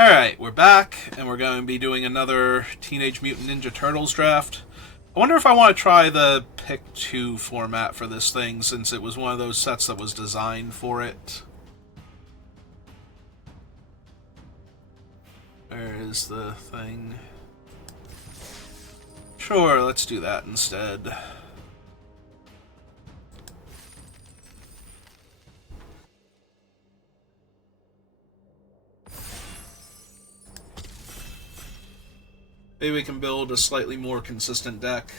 Alright, we're back, and we're going to be doing another Teenage Mutant Ninja Turtles draft. I wonder if I want to try the Pick 2 format for this thing, since it was one of those sets that was designed for it. Where is the thing? Sure, let's do that instead. Maybe we can build a slightly more consistent deck.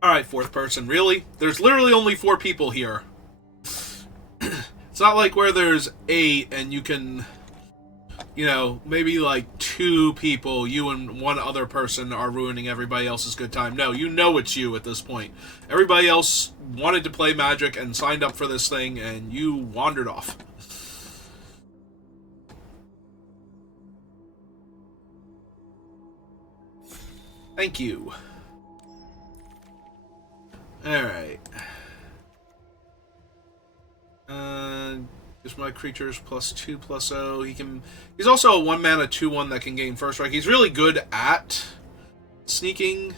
Alright, fourth person. Really? There's literally only 4 people here. It's not like where there's 8 and you can, maybe like 2 people, you and one other person, are ruining everybody else's good time. No, you know it's you at this point. Everybody else wanted to play Magic and signed up for this thing, and you wandered off. Thank you. Alright. Just my creatures +2/+0. He's also a 1-mana 2/1 that can gain first strike. He's really good at sneaking.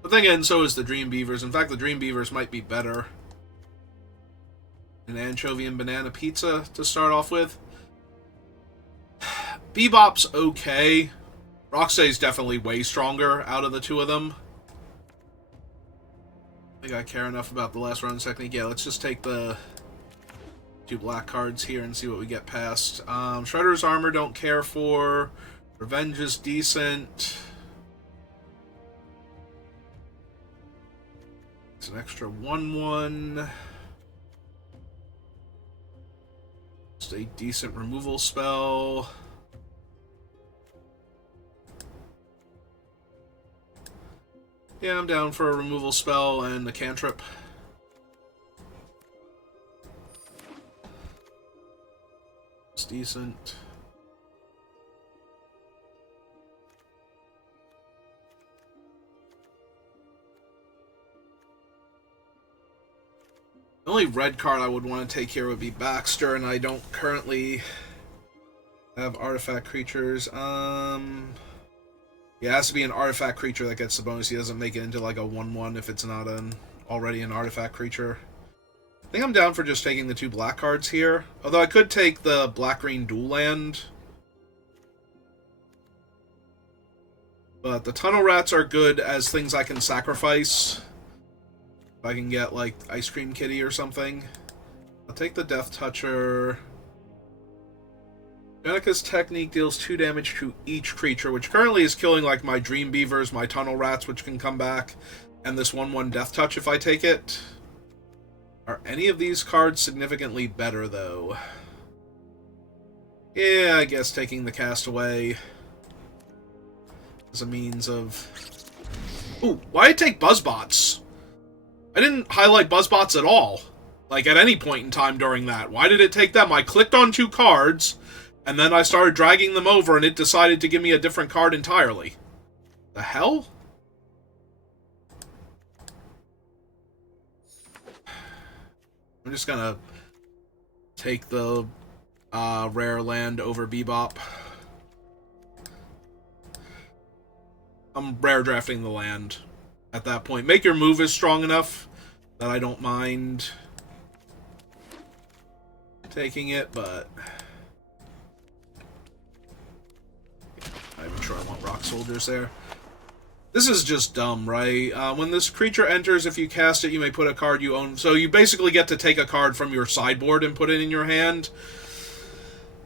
But then again, so is the Dream Beavers. In fact, the Dream Beavers might be better. An anchovy and banana pizza to start off with. Bebop's okay. Roxay's definitely way stronger out of the 2 of them. I think I care enough about the last run technique. Yeah, let's just take the 2 black cards here and see what we get past. Shredder's Armor don't care for. Revenge is decent. It's an extra 1/1. Just a decent removal spell. Yeah, I'm down for a removal spell and a cantrip. It's decent. The only red card I would want to take here would be Baxter, and I don't currently have artifact creatures. Yeah, it has to be an artifact creature that gets the bonus. He doesn't make it into like a 1/1 if it's not already an artifact creature. I think I'm down for just taking the 2 black cards here. Although I could take the black-green dual land. But the Tunnel Rats are good as things I can sacrifice. If I can get like Ice Cream Kitty or something. I'll take the Death Toucher. Jenica's technique deals 2 damage to each creature, which currently is killing like my Dream Beavers, my Tunnel Rats, which can come back, and this 1/1 Death Touch if I take it. Are any of these cards significantly better, though? Yeah, I guess taking the Castaway as a means of... Ooh, why did I take Buzzbots? I didn't highlight Buzzbots at all, like at any point in time during that. Why did it take them? I clicked on 2 cards... and then I started dragging them over, and it decided to give me a different card entirely. The hell? I'm just gonna take the rare land over Bebop. I'm rare drafting the land at that point. Make Your Move is strong enough that I don't mind taking it, but... I'm not sure I want Rock Soldiers there. This is just dumb, right? When this creature enters, if you cast it, you may put a card you own. So you basically get to take a card from your sideboard and put it in your hand.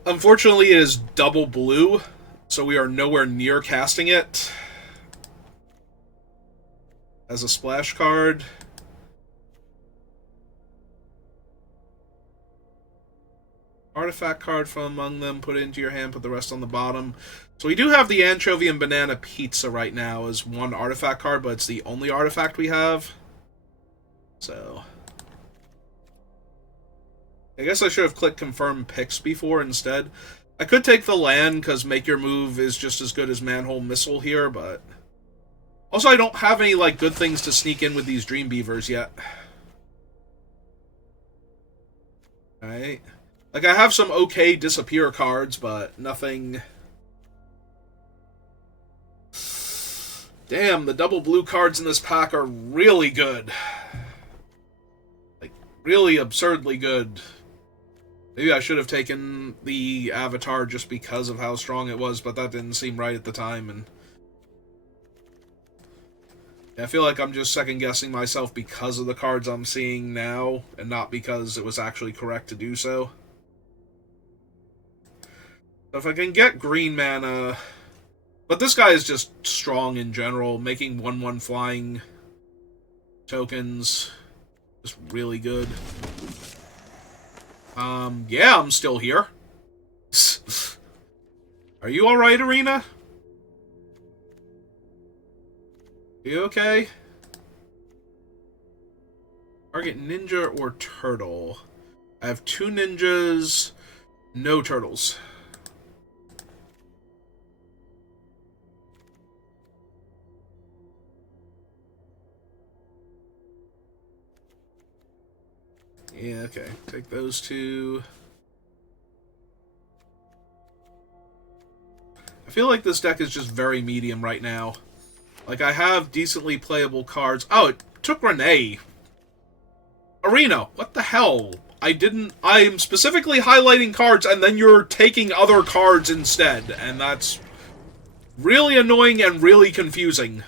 Unfortunately, it is double blue, so we are nowhere near casting it as a splash card. Artifact card from among them, put it into your hand, put the rest on the bottom. So we do have the Anchovy and Banana Pizza right now as 1 artifact card, but it's the only artifact we have. So... I guess I should have clicked Confirm Picks before instead. I could take the land, because Make Your Move is just as good as Manhole Missile here, but... Also, I don't have any, like, good things to sneak in with these Dream Beavers yet. Right? Like, I have some okay disappear cards, but nothing... Damn, the double blue cards in this pack are really good. Like, really absurdly good. Maybe I should have taken the Avatar just because of how strong it was, but that didn't seem right at the time, and... I feel like I'm just second-guessing myself because of the cards I'm seeing now, and not because it was actually correct to do so. So if I can get green mana... But this guy is just strong in general, making 1/1 flying tokens just really good. Yeah, I'm still here. Are you alright, Arena? You okay? Target ninja or turtle? I have 2 ninjas, no turtles. Yeah, okay. Take those 2. I feel like this deck is just very medium right now. Like, I have decently playable cards. Oh, it took Renee. Arena, what the hell? I'm specifically highlighting cards, and then you're taking other cards instead. And that's really annoying and really confusing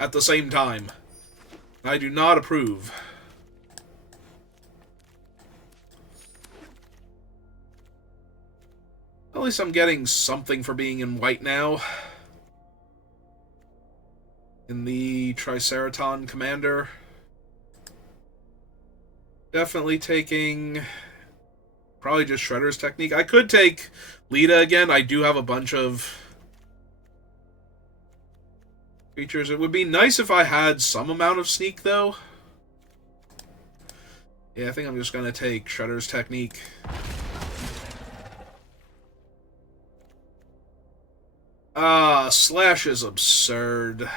at the same time. I do not approve. At least I'm getting something for being in white now. In the Triceraton Commander. Definitely taking... Probably just Shredder's Technique. I could take Lita again. I do have a bunch of creatures. It would be nice if I had some amount of sneak, though. Yeah, I think I'm just going to take Shredder's Technique. Slash is absurd.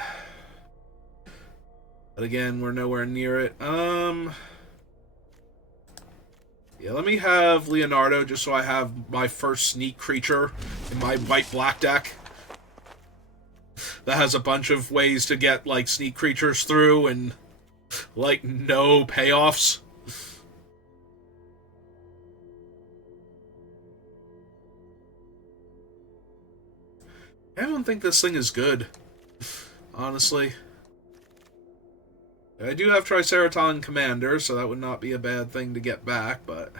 But again, we're nowhere near it. Yeah, let me have Leonardo just so I have my first sneak creature in my white-black deck. That has a bunch of ways to get, like, sneak creatures through and, like, no payoffs. I don't think this thing is good, honestly. I do have Triceraton Commander, so that would not be a bad thing to get back, but...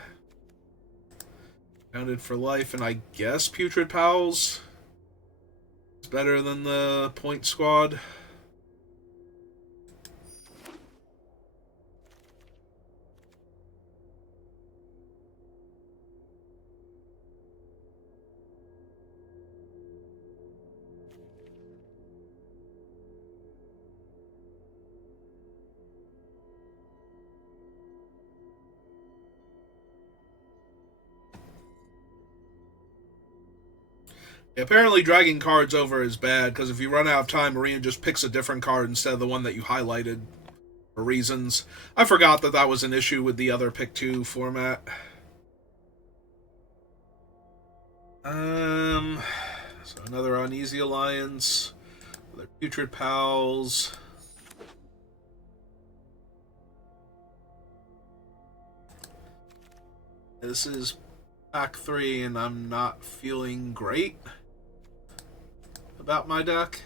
Counted for life, and I guess Putrid Pals is better than the Point Squad. Apparently dragging cards over is bad, because if you run out of time, Marina just picks a different card instead of the one that you highlighted for reasons. I forgot that that was an issue with the other Pick 2 format. So another Uneasy Alliance, other Putrid Pals. This is pack 3, and I'm not feeling great about my deck.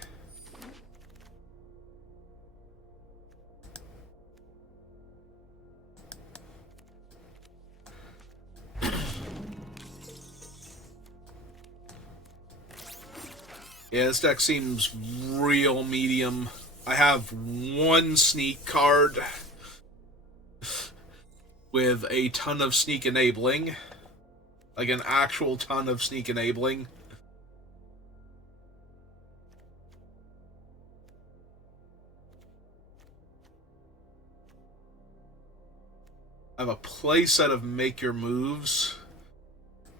Yeah, this deck seems real medium. I have 1 sneak card with a ton of sneak enabling. Like an actual ton of sneak enabling. I have a playset of Make Your Moves.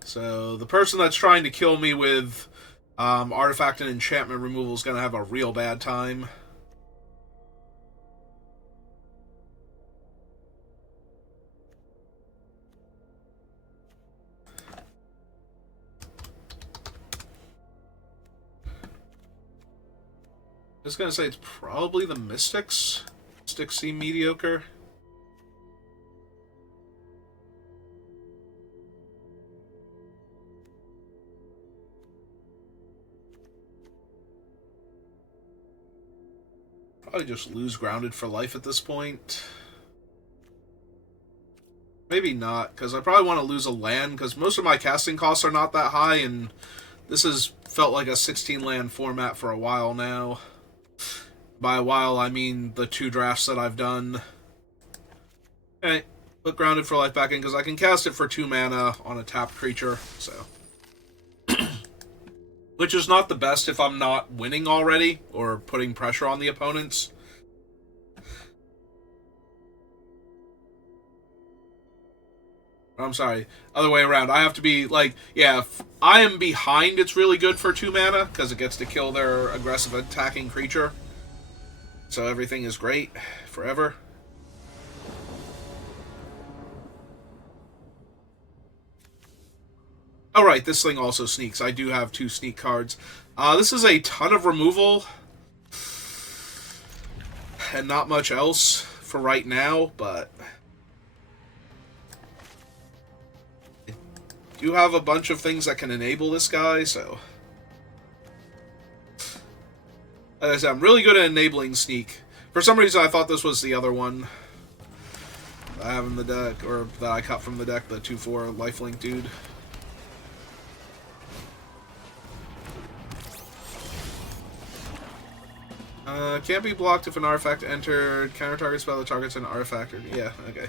So the person that's trying to kill me with artifact and enchantment removal is going to have a real bad time. was gonna say it's probably the Mystics. Mystics seem mediocre. Probably just lose Grounded for life at this point. Maybe not, because I probably want to lose a land, because most of my casting costs are not that high, and this has felt like a 16 land format for a while now. By a while, I mean the 2 drafts that I've done. Okay, put Grounded for life back in, because I can cast it for 2 mana on a tapped creature, so. Which is not the best if I'm not winning already, or putting pressure on the opponents. I'm sorry, other way around. I have to be, like, yeah, if I am behind, it's really good for 2 mana, because it gets to kill their aggressive attacking creature. So everything is great, forever. Oh right, this thing also sneaks. I do have 2 sneak cards. This is a ton of removal, and not much else for right now, but do have a bunch of things that can enable this guy, so. As I said, I'm really good at enabling sneak. For some reason, I thought this was the other one I have in the deck, or that I cut from the deck, the 2/4 lifelink dude. Can't be blocked if an artifact entered. Counter target spell that targets an artifact. Yeah, okay.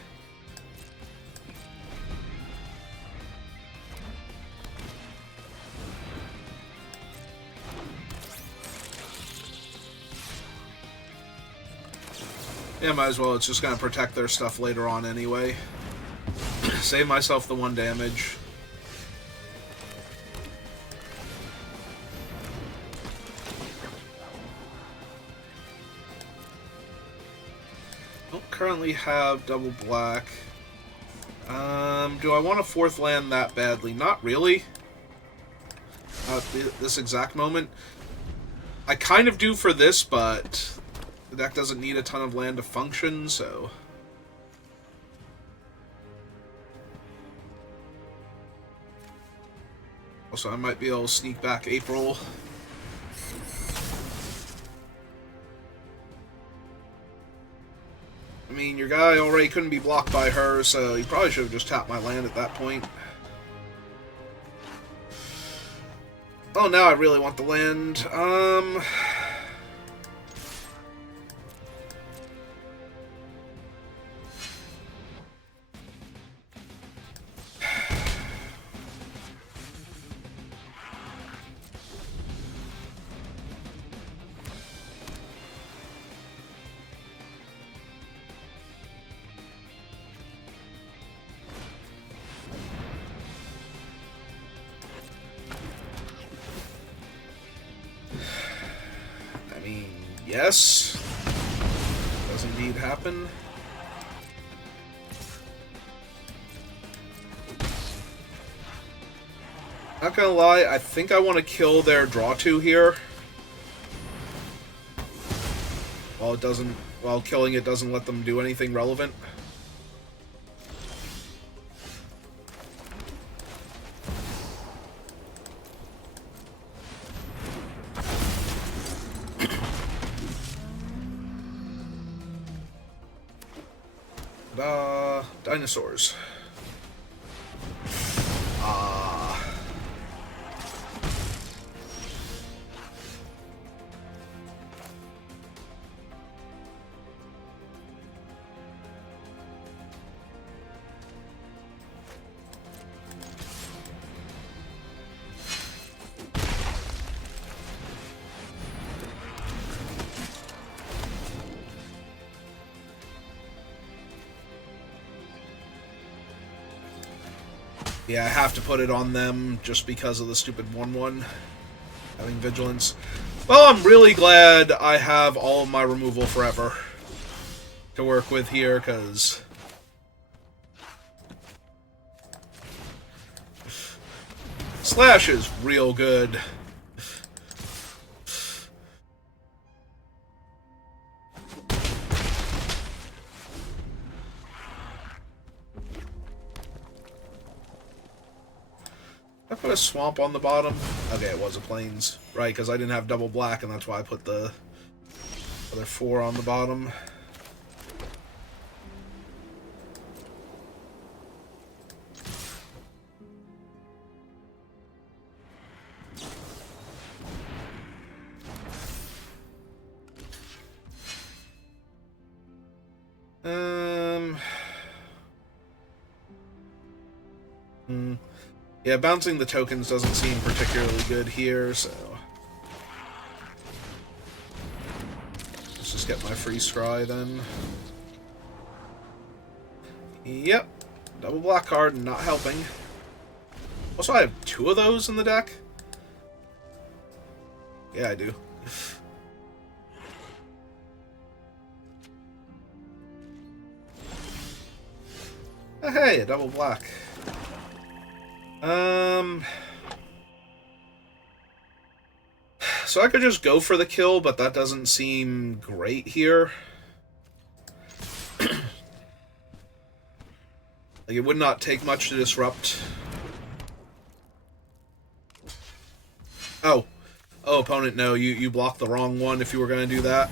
Yeah, might as well. It's just gonna protect their stuff later on anyway. Save myself the 1 damage. Don't currently have double black. Do I want a 4th land that badly? Not really. At this exact moment. I kind of do for this, but the deck doesn't need a ton of land to function, so. Also, I might be able to sneak back April. I mean, your guy already couldn't be blocked by her, so you probably should have just tapped my land at that point. Oh, now I really want the land. Yes, does indeed happen. Not gonna lie, I think I want to kill their draw 2 here. While killing it doesn't let them do anything relevant. Dinosaurs. Yeah, I have to put it on them just because of the stupid 1/1 having vigilance. Well, I'm really glad I have all of my removal forever to work with here, because Slash is real good. I put a swamp on the bottom? Okay, it was a plains. Right, because I didn't have double black, and that's why I put the other 4 on the bottom. Yeah, bouncing the tokens doesn't seem particularly good here, so... Let's just get my free scry, then. Yep. Double black card, not helping. Also, I have 2 of those in the deck? Yeah, I do. Oh, hey, a double black. So I could just go for the kill, but that doesn't seem great here. Like, it would not take much to disrupt. Oh. Oh, opponent, no, you blocked the wrong one if you were going to do that.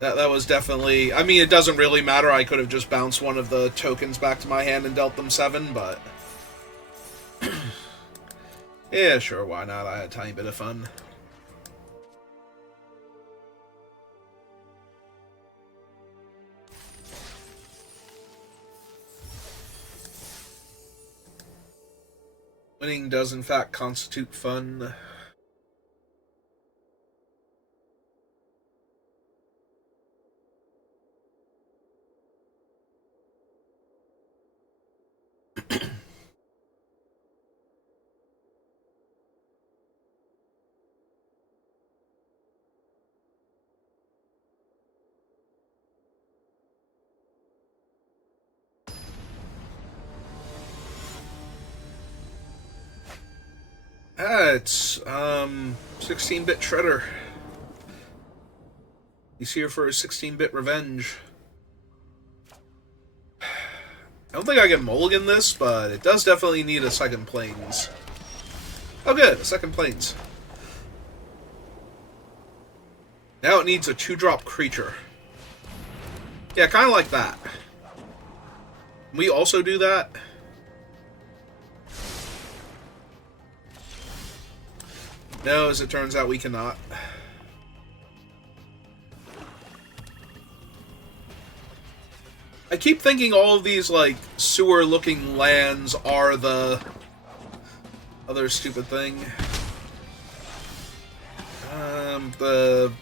That was definitely... I mean, it doesn't really matter. I could have just bounced one of the tokens back to my hand and dealt them 7, but... yeah, sure, why not? I had a tiny bit of fun. Winning does, in fact, constitute fun. It's 16-bit Shredder. He's here for his 16-bit revenge. I don't think I can mulligan this, but it does definitely need a second plains. Oh good, a second plains. Now it needs a 2-drop creature. Yeah, kind of like that. Can we also do that? No, as it turns out, we cannot. I keep thinking all of these, like, sewer-looking lands are the other stupid thing. Okay,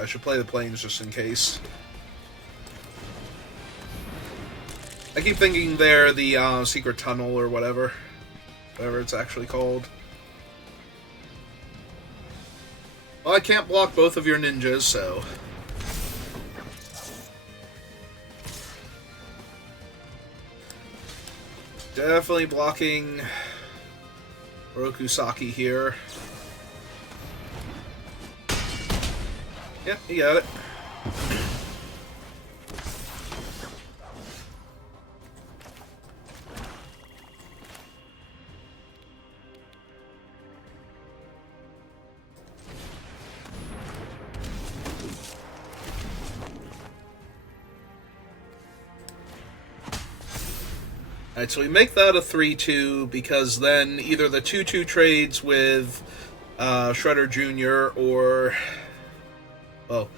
I should play the plains just in case. I keep thinking they're the, secret tunnel or whatever. Whatever it's actually called. Well, I can't block both of your ninjas, so... Definitely blocking Rokusaki here. Yep, you got it. Alright, so we make that a 3-2 because then either the 2-2 trades with Shredder Jr. or, well,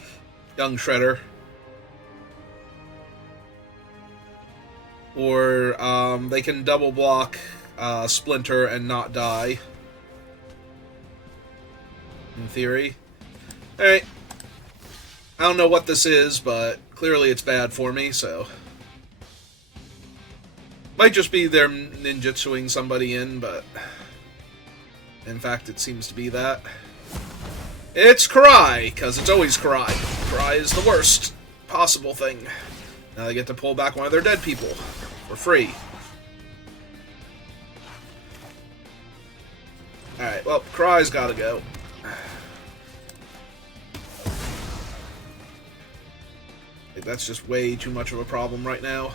Young Shredder, or they can double block Splinter and not die, in theory. Alright, I don't know what this is, but clearly it's bad for me, so... Might just be they're ninjutsuing somebody in, but... In fact, it seems to be that. It's Karai, because it's always Karai. Karai is the worst possible thing. Now they get to pull back one of their dead people. For free. Alright, well, Karai's gotta go. Like, that's just way too much of a problem right now.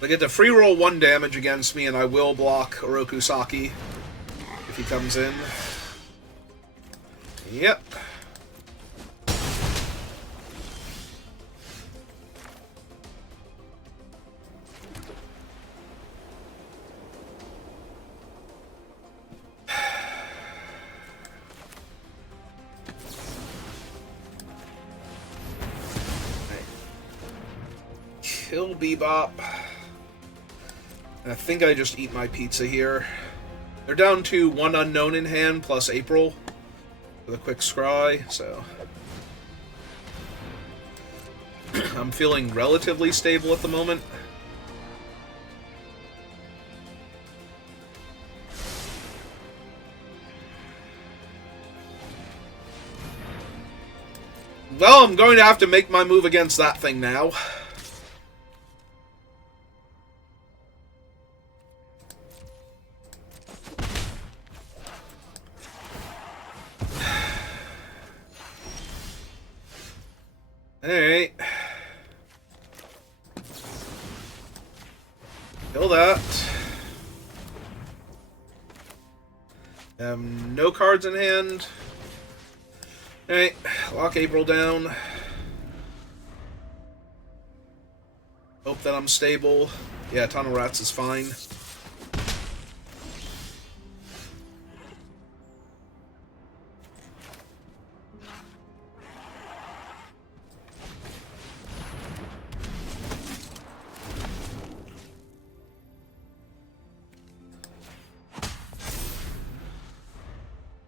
I get to free roll 1 damage against me, and I will block Orokusaki if he comes in. Yep. Kill Bebop. And I think I just eat my pizza here. They're down to 1 unknown in hand plus April with a quick scry, so I'm feeling relatively stable at the moment. Well, I'm going to have to make my move against that thing now. Alright. Kill that. No cards in hand. Alright, lock April down. Hope that I'm stable. Yeah, Tunnel Rats is fine.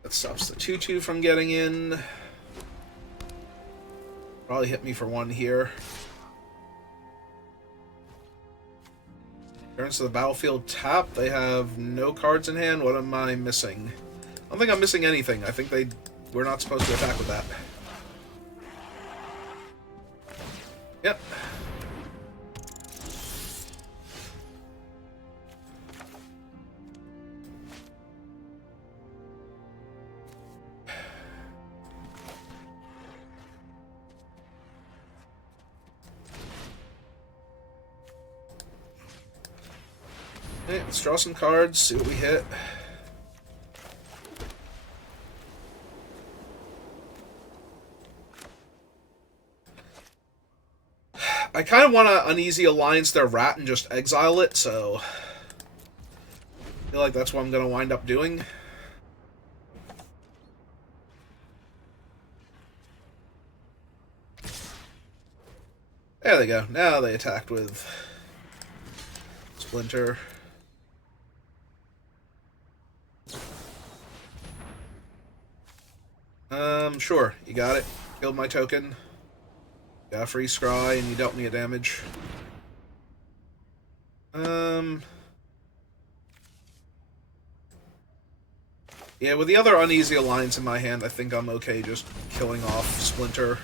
That stops the 2-2 from getting in. Probably hit me for 1 here. Turns to the battlefield tap. They have no cards in hand. What am I missing? I don't think I'm missing anything. I think we're not supposed to attack with that. Yep. Okay, let's draw some cards, see what we hit. I kind of want to uneasy alliance their rat and just exile it, so I feel like that's what I'm going to wind up doing. There they go. Now they attacked with Splinter. Sure, you got it. Killed my token. Got a free scry, and you dealt me a damage. Yeah, with the other uneasy alliance in my hand, I think I'm okay just killing off Splinter.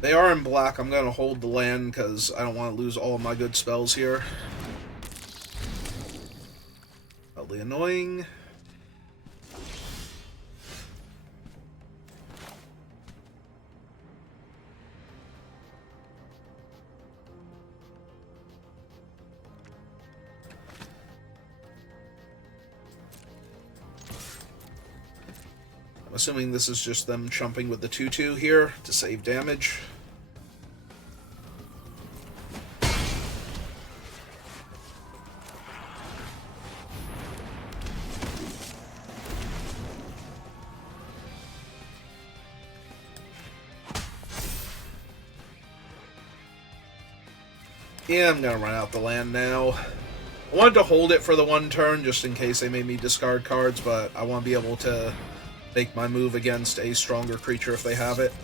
They are in black. I'm going to hold the land because I don't want to lose all of my good spells here. Probably annoying. I'm assuming this is just them chumping with the 2-2 here to save damage. Yeah, I'm gonna run out the land now. I wanted to hold it for the 1 turn just in case they made me discard cards, but I want to be able to make my move against a stronger creature if they have it.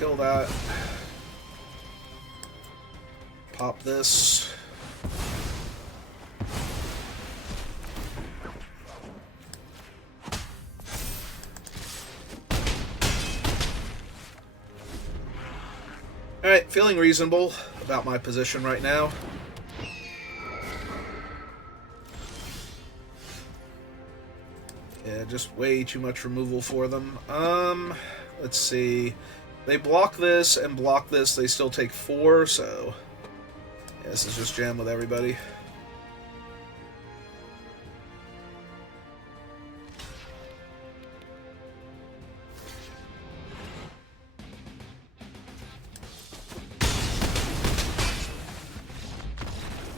kill that. Pop this. Alright, feeling reasonable about my position right now. Yeah, just way too much removal for them. Let's see. They block this and block this, they still take 4, so... yeah, this is just jam with everybody.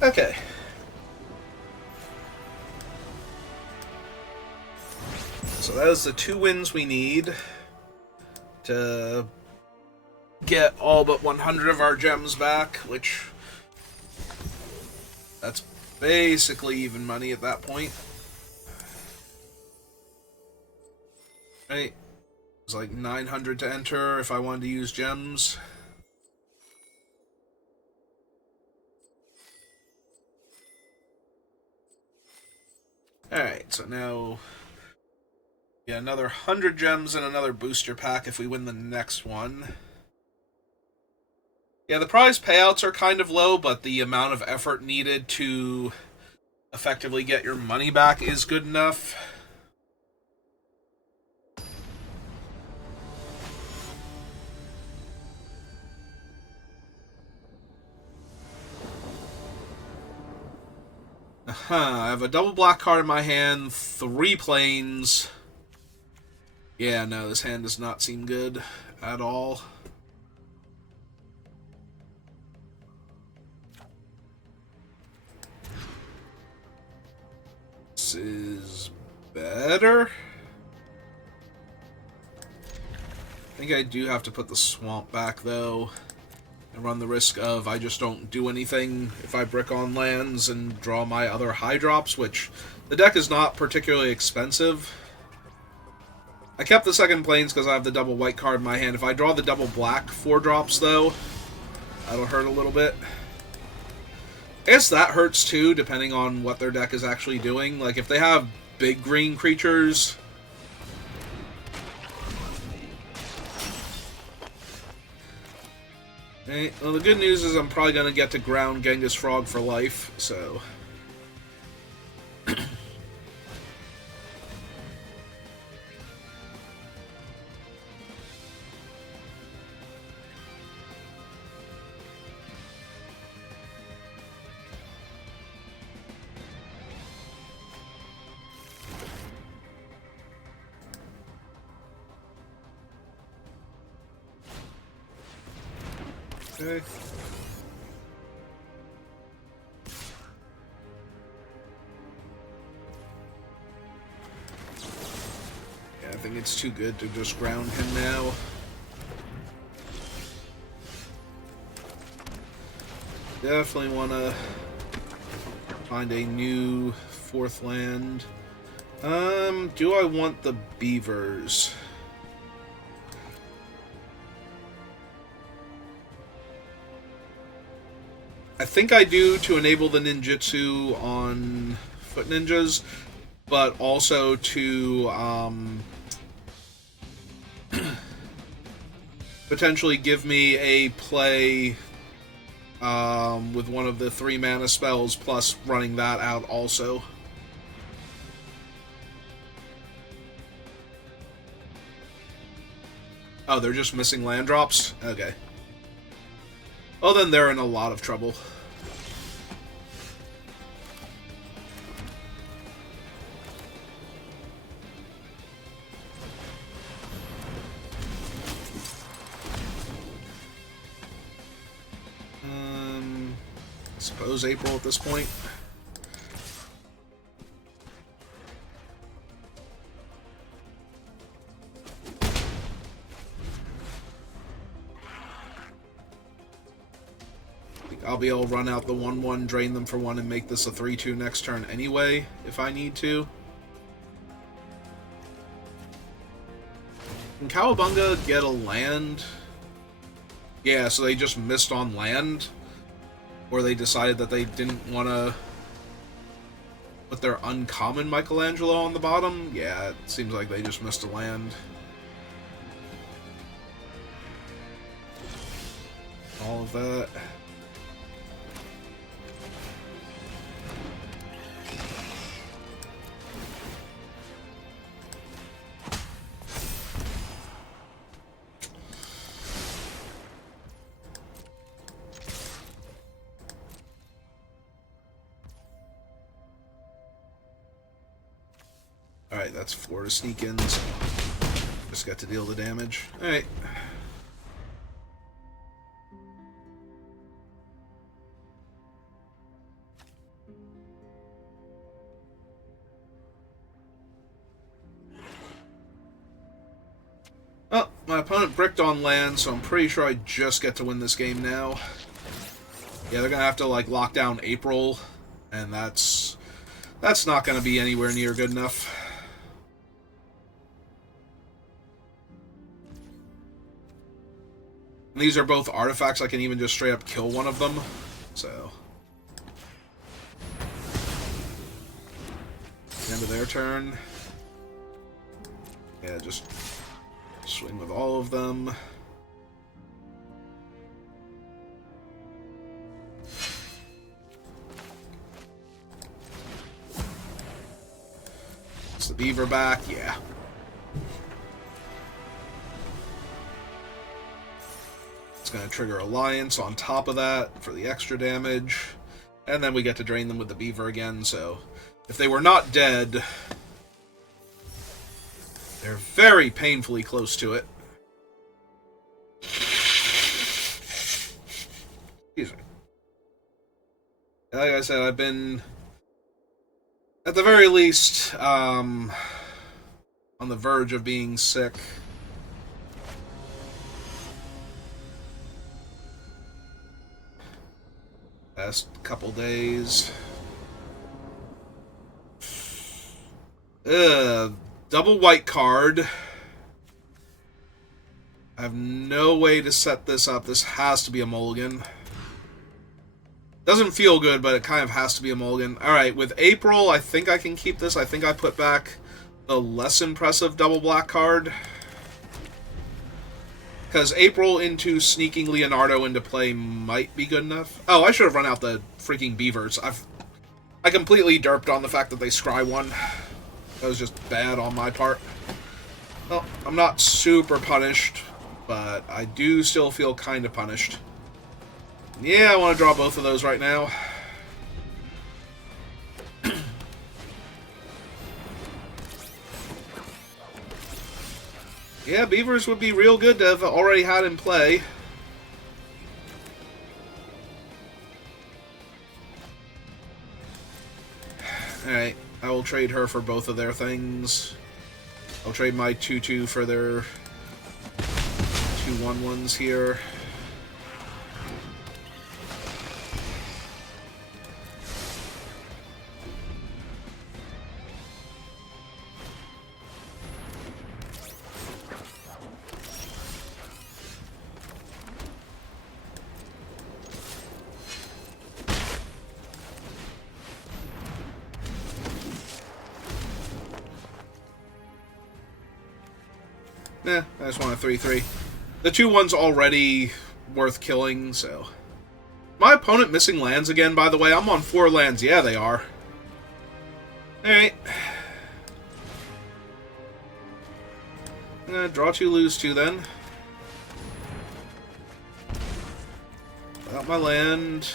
Okay. So that is the 2 wins we need to get all but 100 of our gems back, which... that's basically even money at that point. Right? It's like 900 to enter if I wanted to use gems. Alright, so now... yeah, another 100 gems and another booster pack if we win the next one. Yeah, the prize payouts are kind of low, but the amount of effort needed to effectively get your money back is good enough. I have a double black card in my hand, 3 planes. Yeah, no, this hand does not seem good at all. This is better. I think I do have to put the swamp back, though, and run the risk of I just don't do anything if I brick on lands and draw my other high drops, which the deck is not particularly expensive. I kept the second planes because I have the double white card in my hand. If I draw the double black 4 drops, though, that'll hurt a little bit. I guess that hurts too, depending on what their deck is actually doing. Like, if they have big green creatures... okay, well, the good news is I'm probably going to get to ground Genghis Frog for life, so... okay. Yeah, I think it's too good to just ground him now. Definitely want to find a new 4th land. Do I want the beavers? I think I do to enable the ninjutsu on foot ninjas, but also to potentially give me a play with one of the 3 mana spells, plus running that out also. Oh, they're just missing land drops? Okay. Well, then they're in a lot of trouble. I suppose April at this point. I'll be able to run out the 1/1, drain them for 1, and make this a 3/2 next turn anyway, if I need to. Can Cowabunga get a land? Yeah, so they just missed on land, or they decided that they didn't want to put their uncommon Michelangelo on the bottom. Yeah, it seems like they just missed a land. All of that. Alright, that's 4 to sneak in, so just got to deal the damage. Alright. Oh, my opponent bricked on land, so I'm pretty sure I just get to win this game now. Yeah, they're gonna have to, like, lock down April, and that's not gonna be anywhere near good enough. And these are both artifacts. I can even just straight up kill one of them. So, end of their turn. Yeah, just swing with all of them. It's the beaver back. Yeah. Going to trigger Alliance on top of that for the extra damage, and then we get to drain them with the beaver again. So if they were not dead, they're very painfully close to it. Excuse me. Like I said, I've been at the very least on the verge of being sick. Last couple days. Double white card. I have no way to set this up. This has to be a mulligan. Doesn't feel good, but it kind of has to be a mulligan. Alright, with April, I think I can keep this. I think I put back the less impressive double black card. Because April into sneaking Leonardo into play might be good enough. Oh, I should have run out the freaking beavers. I completely derped on the fact that they scry one. That was just bad on my part. Well, I'm not super punished, but I do still feel kind of punished. Yeah, I want to draw both of those right now. Yeah, beavers would be real good to have already had in play. Alright, I will trade her for both of their things. I'll trade my 2/2 for their 2/1/1s here. I just want a 3/3. The 2/1's already worth killing, so... My opponent missing lands again, by the way. I'm on 4 lands. Yeah, they are. Alright. Draw 2, lose 2, then. Without my land.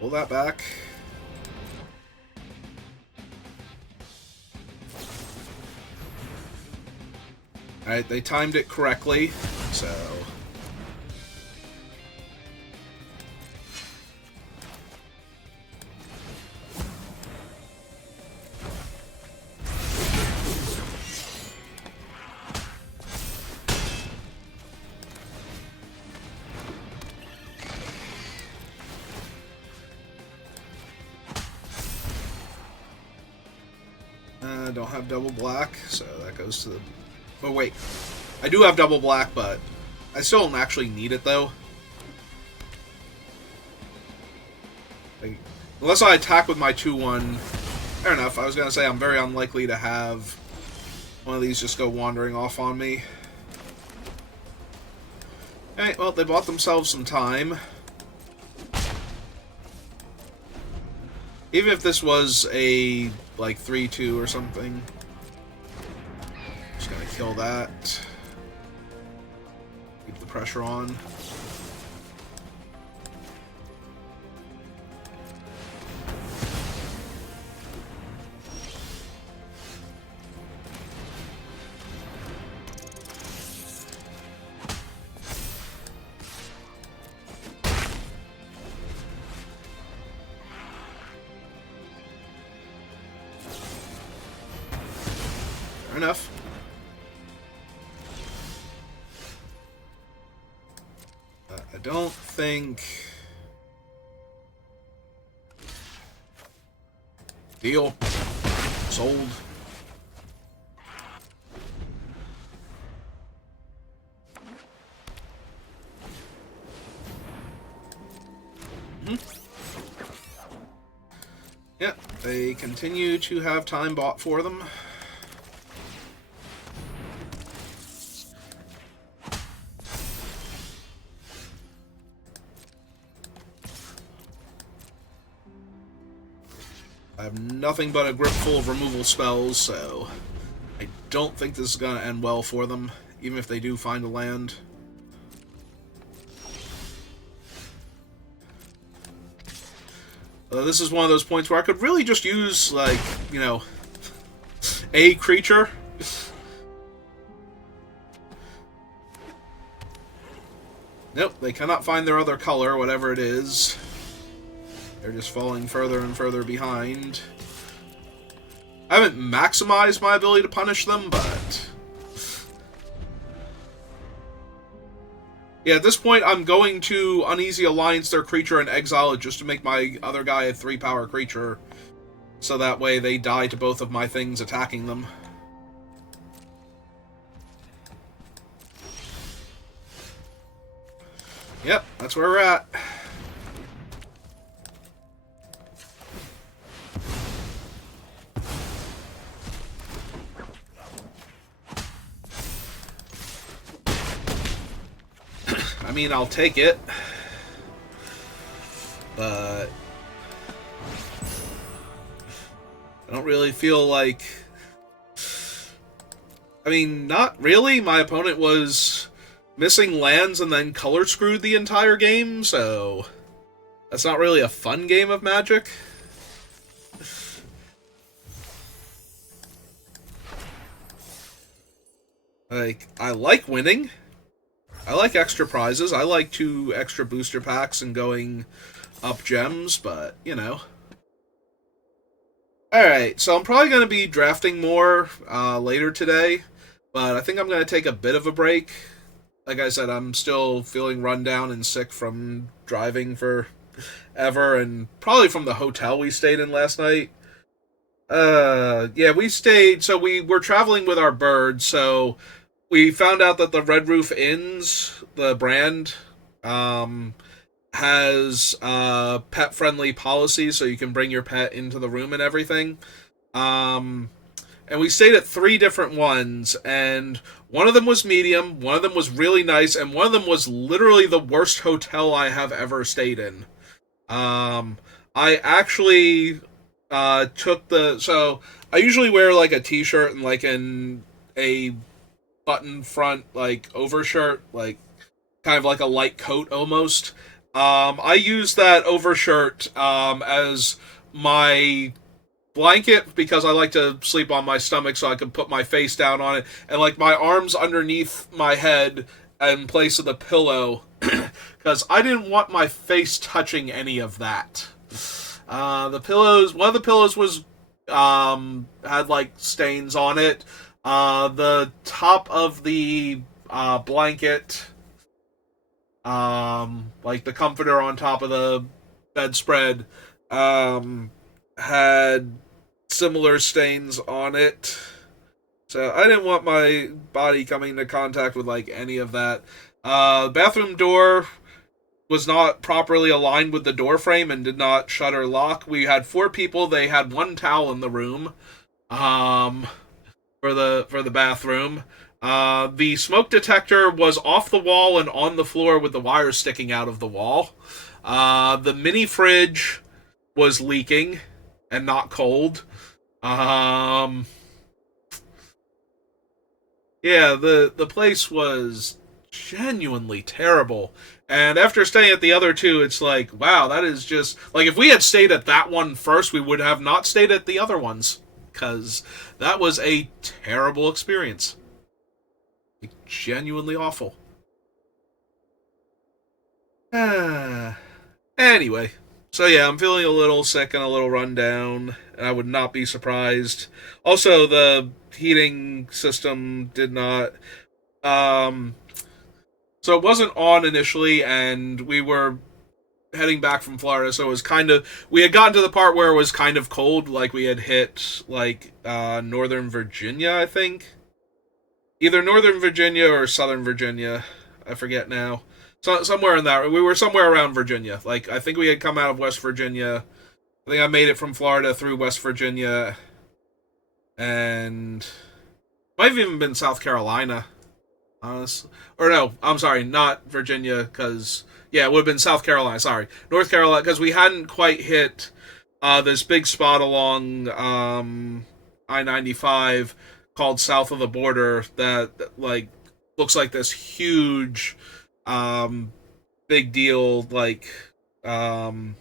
Pull that back. Alright, they timed it correctly, so... I don't have double black, so that goes to the... Oh, wait. I do have double black, but I still don't actually need it, though. Like, unless I attack with my 2-1. Fair enough. I was going to say I'm very unlikely to have one of these just go wandering off on me. Alright, well, they bought themselves some time. Even if this was a, like, 3-2 or something. Just gonna kill that. Keep the pressure on. Enough. I don't think... Deal. Sold. Yep, they continue to have time bought for them. I have nothing but a grip full of removal spells, so I don't think this is going to end well for them, even if they do find a land. This is one of those points where I could really just use, like, you know, a creature. Nope, they cannot find their other color, whatever it is. They're just falling further and further behind. I haven't maximized my ability to punish them, but... yeah, at this point, I'm going to Uneasy Alliance their creature and exile it just to make my other guy a 3-power creature. So that way they die to both of my things attacking them. Yep, that's where we're at. I mean, I'll take it. But I don't really feel like... I mean, not really. My opponent was missing lands and then color screwed the entire game, so that's not really a fun game of Magic. Like, I like winning. I like extra prizes. I like 2 extra booster packs and going up gems, but, you know. Alright, so I'm probably going to be drafting more later today, but I think I'm going to take a bit of a break. Like I said, I'm still feeling run down and sick from driving for ever, and probably from the hotel we stayed in last night. Yeah, we stayed, so we were traveling with our bird, so we found out that the Red Roof Inns, the brand, has pet-friendly policies, so you can bring your pet into the room and everything. And we stayed at 3 different ones, and one of them was medium, one of them was really nice, and one of them was literally the worst hotel I have ever stayed in. I actually took the... so, I usually wear, like, a t-shirt and, like, a button front, like, overshirt, like, kind of like a light coat, almost. I used that overshirt, as my blanket because I like to sleep on my stomach so I can put my face down on it, and like my arms underneath my head in place of the pillow because I didn't want my face touching any of that. The pillows, one of the pillows was had like stains on it. The top of the blanket, like the comforter on top of the bedspread, had similar stains on it. So I didn't want my body coming into contact with like any of that. Bathroom door was not properly aligned with the door frame and did not shut or lock. We had four people. They had one towel in the room. Um, for the bathroom. The smoke detector was off the wall and on the floor with the wires sticking out of the wall. The mini fridge was leaking and not cold. Um, yeah, the place was genuinely terrible. And after staying at the other two, it's like, wow, that is just like if we had stayed at that one first, we would have not stayed at the other ones because that was a terrible experience. Genuinely awful. Anyway, so yeah, I'm feeling a little sick and a little run down, and I would not be surprised. Also, the heating system did not. Um, so it wasn't on initially, and we were heading back from Florida, so it was kind of. We had gotten to the part where it was kind of cold, like we had hit like Northern Virginia, I think. Either Northern Virginia or Southern Virginia. I forget now. So somewhere in that, we were somewhere around Virginia. Like I think we had come out of West Virginia. I think I made it from Florida through West Virginia, and might have even been South Carolina. Honestly, or no, I'm sorry, not Virginia, because yeah, it would have been South Carolina. Sorry, North Carolina, because we hadn't quite hit this big spot along I-95 called South of the Border that like looks like this huge um, big deal um,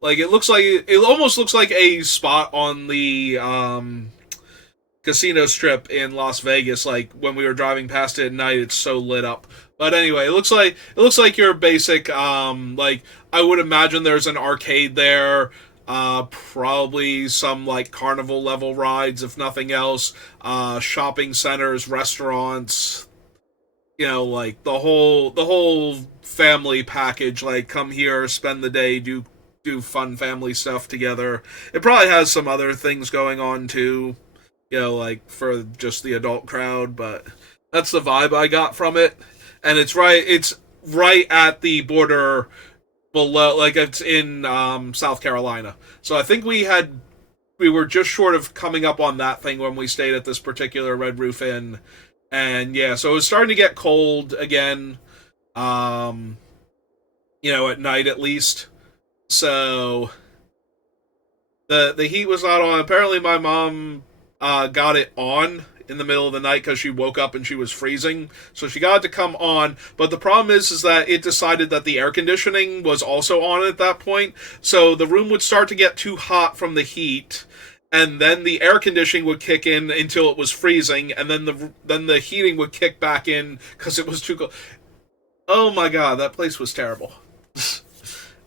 like it almost looks like a spot on the casino strip in Las Vegas. Like when we were driving past it at night, it's so lit up. But anyway, it looks like your basic like I would imagine there's an arcade there. Probably some like carnival level rides, if nothing else. Shopping centers, restaurants. You know, like the whole family package. Like come here, spend the day, do fun family stuff together. It probably has some other things going on too, like for just the adult crowd, but that's the vibe I got from it. And it's right at the border below, like it's in South Carolina. So I think we were just short of coming up on that thing when we stayed at this particular Red Roof Inn. And yeah, so it was starting to get cold again, um, at night at least. So the heat was not on. Apparently, my mom got it on in the middle of the night because she woke up and she was freezing. So she got it to come on. But the problem is that it decided that the air conditioning was also on at that point. So the room would start to get too hot from the heat. And then the air conditioning would kick in until it was freezing, and then the heating would kick back in because it was too cold. Oh my god, that place was terrible.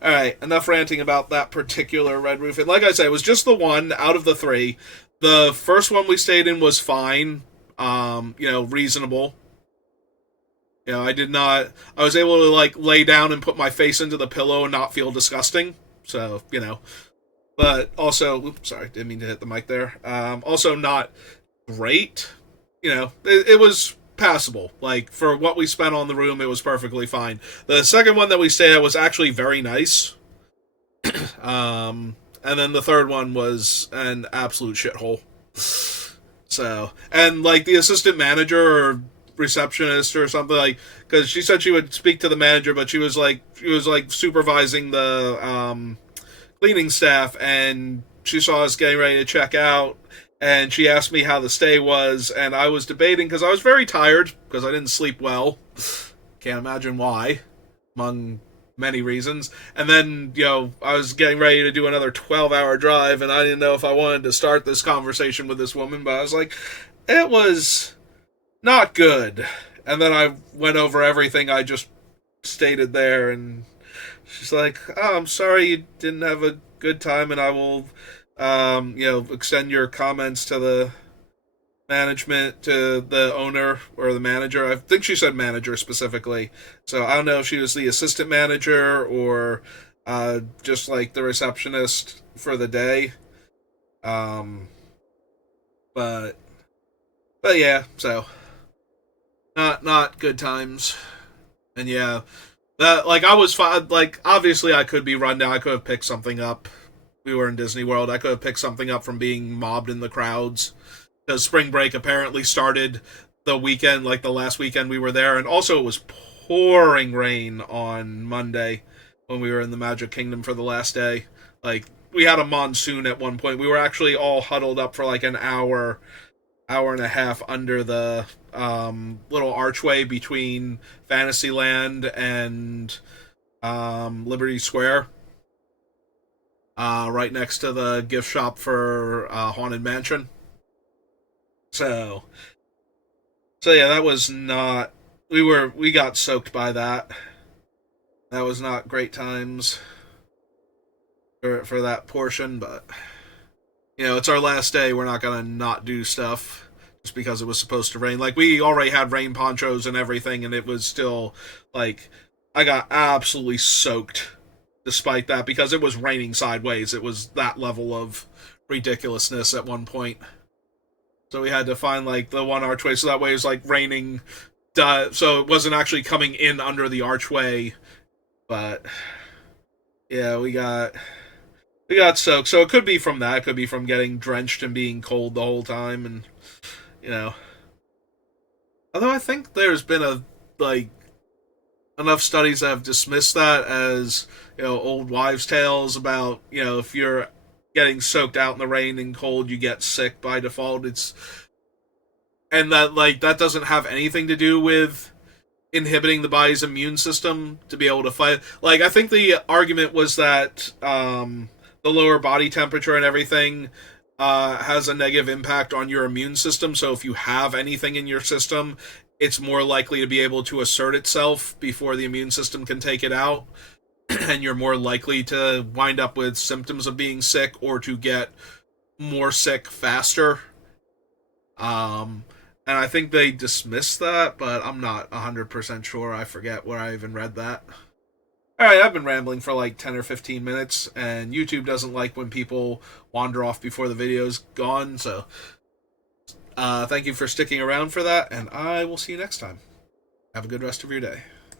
All right, enough ranting about that particular Red Roof. And like I said, it was just the one out of the three. The first one we stayed in was fine, reasonable. I did not. I was able to like lay down and put my face into the pillow and not feel disgusting. So but also, oops, sorry, didn't mean to hit the mic there. Also, not great. It was passable. Like for what we spent on the room, it was perfectly fine. The second one that we stayed at was actually very nice. And then the third one was an absolute shithole. So, and like the assistant manager or receptionist or something, like, because she said she would speak to the manager, but she was like supervising the cleaning staff, and she saw us getting ready to check out, and she asked me how the stay was, and I was debating because I was very tired because I didn't sleep well. Can't imagine why, among many reasons. And then, I was getting ready to do another 12-hour drive, and I didn't know if I wanted to start this conversation with this woman, but I was like, it was not good. And then I went over everything I just stated there, and she's like, "Oh, I'm sorry you didn't have a good time, and I will, extend your comments to the management, to the owner or the manager." I think she said manager specifically. So I don't know if she was the assistant manager or just like the receptionist for the day. Um, but yeah, so Not good times. And yeah, that like I was fine. Like obviously, I could be run down. I could have picked something up. We were in Disney World. I could have picked something up from being mobbed in the crowds because spring break apparently started the weekend, like the last weekend we were there, and also it was pouring rain on Monday when we were in the Magic Kingdom for the last day. Like we had a monsoon at one point. We were actually all huddled up for like an hour and a half under the little archway between Fantasyland and Liberty Square, right next to the gift shop for Haunted Mansion. So, so yeah, that was not. We got soaked by that. That was not great times for that portion, but it's our last day. We're not gonna not do stuff just because it was supposed to rain. Like we already had rain ponchos and everything, and it was still like I got absolutely soaked despite that because it was raining sideways. It was that level of ridiculousness at one point. So we had to find like the one archway so that way it was like raining, so it wasn't actually coming in under the archway. But yeah, we got soaked. So it could be from that. It could be from getting drenched and being cold the whole time, and you know. Although I think there's been like enough studies that have dismissed that as old wives' tales about if you're getting soaked out in the rain and cold, you get sick by default. And that like that doesn't have anything to do with inhibiting the body's immune system to be able to fight. Like I think the argument was that the lower body temperature and everything has a negative impact on your immune system. So if you have anything in your system, it's more likely to be able to assert itself before the immune system can take it out. And you're more likely to wind up with symptoms of being sick or to get more sick faster. And I think they dismissed that, but I'm not 100% sure. I forget where I even read that. Alright, I've been rambling for like 10 or 15 minutes, and YouTube doesn't like when people wander off before the video's gone, so thank you for sticking around for that, and I will see you next time. Have a good rest of your day.